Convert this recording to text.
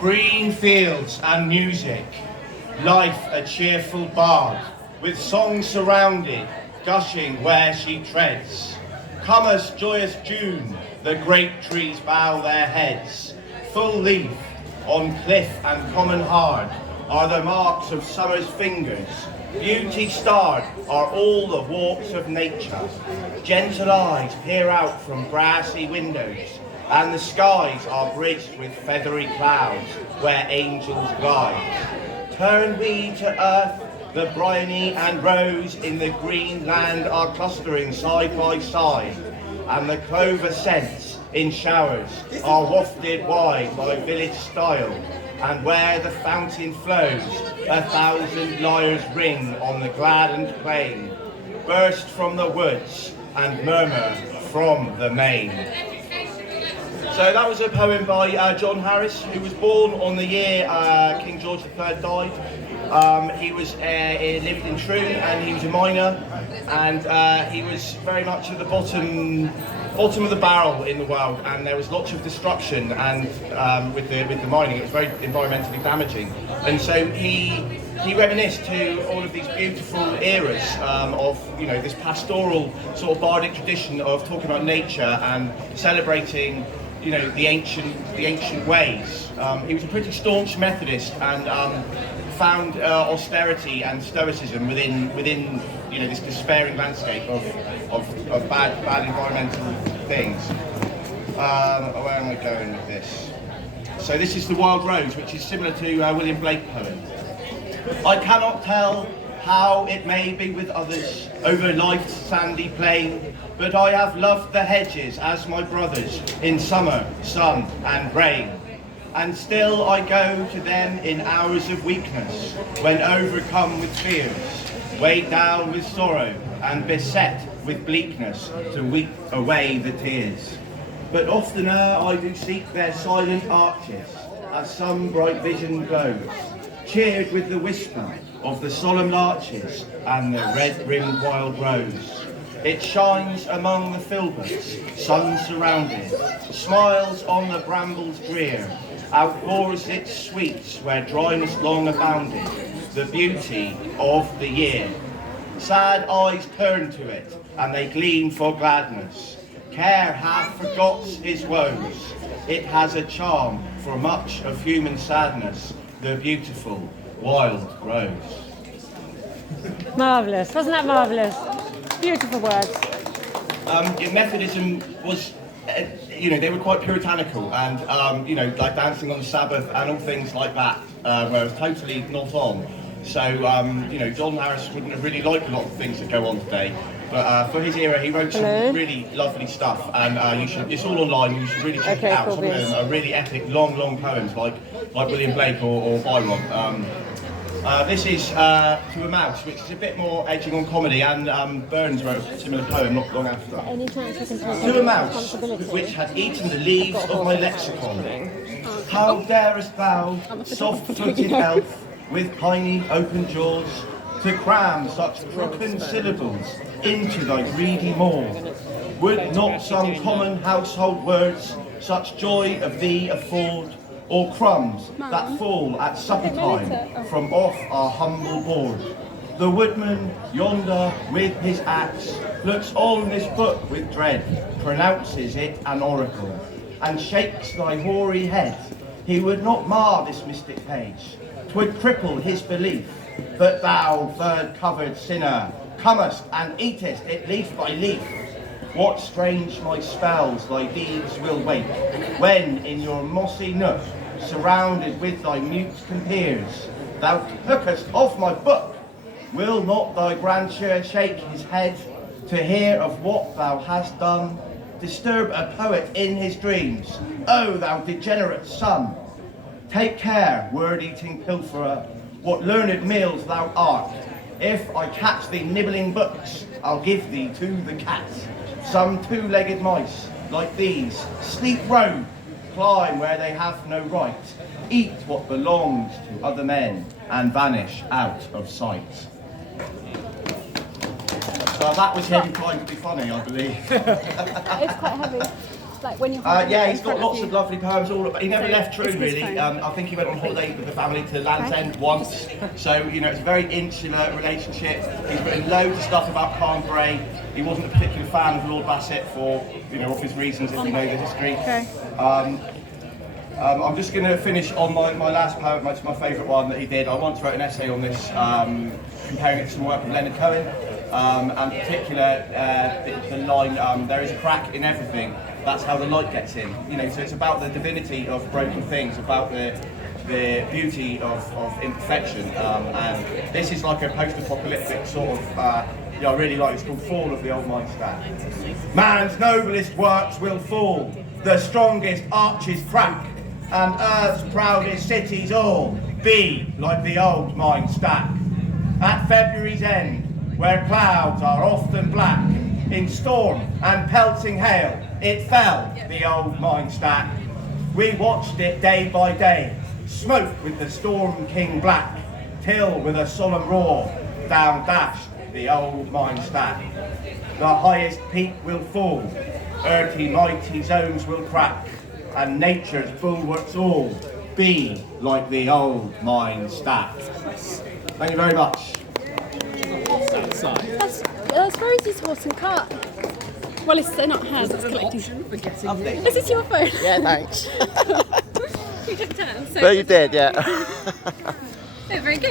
Green fields and music, life a cheerful bard, with songs surrounded, gushing where she treads. Come us joyous June, the great trees bow their heads. Full leaf, on cliff and common hard, are the marks of summer's fingers. Beauty starred are all the walks of nature. Gentle eyes peer out from grassy windows, and the skies are bridged with feathery clouds where angels glide. Turn we to earth, the bryony and rose in the green land are clustering side by side, and the clover scents in showers are wafted wide by village style, and where the fountain flows, 1,000 lyres ring on the gladdened plain, burst from the woods and murmur from the main. So that was a poem by John Harris, who was born on the year King George III died. He lived in Troon, and he was a miner, and he was very much at the bottom of the barrel in the world, and there was lots of destruction, and with the mining, it was very environmentally damaging. And so he reminisced to all of these beautiful eras of this pastoral sort of bardic tradition of talking about nature and celebrating the ancient ways. He was a pretty staunch Methodist, and found austerity and stoicism within this despairing landscape of bad environmental things. Where am I going with this? So this is The Wild Rose, which is similar to William Blake's poem. I cannot tell how it may be with others over life's sandy plain, but I have loved the hedges as my brothers in summer, sun and rain. And still I go to them in hours of weakness, when overcome with fears, weighed down with sorrow and beset with bleakness, to weep away the tears. But oftener I do seek their silent arches, as some bright vision glows, cheered with the whisper of the solemn larches and the red-rimmed wild rose. It shines among the filberts, sun-surrounded, smiles on the brambles drear, outpours its sweets where dryness long abounded, the beauty of the year. Sad eyes turn to it, and they gleam for gladness. Care half forgots his woes. It has a charm for much of human sadness, the beautiful wild rose. Marvellous, wasn't that marvellous? Beautiful words. Methodism was, they were quite puritanical, and like dancing on the Sabbath and all things like that, were totally not on. So John Harris wouldn't have really liked a lot of things that go on today. But for his era, he wrote some really lovely stuff, and it's all online. You should really check it out. Cool, some of them are really epic, long poems, like William Blake or Byron. This is To a Mouse, which is a bit more edging on comedy, and Burns wrote a similar poem not long after that. Any chance we can take To a mouse, which had eaten the leaves of my lexicon. How darest thou, soft-footed elf, with tiny open jaws, to cram such broken syllables into thy greedy maw? Would not some common household words such joy of thee afford, or crumbs that fall at supper time from off our humble board? The woodman yonder with his axe looks on this book with dread, pronounces it an oracle, and shakes thy hoary head. He would not mar this mystic page, 'twould cripple his belief. But thou, bird-covered sinner, comest and eatest it leaf by leaf. What strange my spells thy deeds will wake, when in your mossy nook, surrounded with thy mute compeers, thou tookest off my book. Will not thy grandeur shake his head, to hear of what thou hast done? Disturb a poet in his dreams, O thou degenerate son! Take care, word-eating pilferer, what learned meals thou art. If I catch thee nibbling books, I'll give thee to the cat. Some two-legged mice, like these, sleep rogue, climb where they have no right, eat what belongs to other men, and vanish out of sight. So that was him trying to be funny, I believe. It's quite heavy. like when you're holding Yeah, it in he's got front lots of you? lovely poems. All about, he never So left Troon it's his really. phone. I think he went on holiday with the family to Land's End once. So you know, it's a very insular relationship. He's written loads of stuff about Carnbray. He wasn't a particular fan of Lord Bassett for obvious reasons if you know the history. Okay. I'm just going to finish on my last poem, it's my favourite one that he did. I once wrote an essay on this, comparing it to some work of Leonard Cohen, and in particular the line, there is a crack in everything, that's how the light gets in. So it's about the divinity of broken things, about the beauty of imperfection, and this is like a post-apocalyptic sort of, I really like it. It's called Fall of the Old Mine Stack. Man's noblest works will fall, the strongest arches crack, and earth's proudest cities all be like the old mine stack. At February's end, where clouds are often black, in storm and pelting hail, it fell, the old mine stack. We watched it day by day, smoke with the storm king black, till with a solemn roar, down dashed the old mine stack. The highest peak will fall, earthy mighty zones will crack, and nature's bulwarks all be like the old mine stack. Thank you very much. That's Rosie's horse and cart. Well, they're not hers, it's collecting. Is this your phone? Yeah, thanks. You took turns. So Well, you did, yeah. They're very good.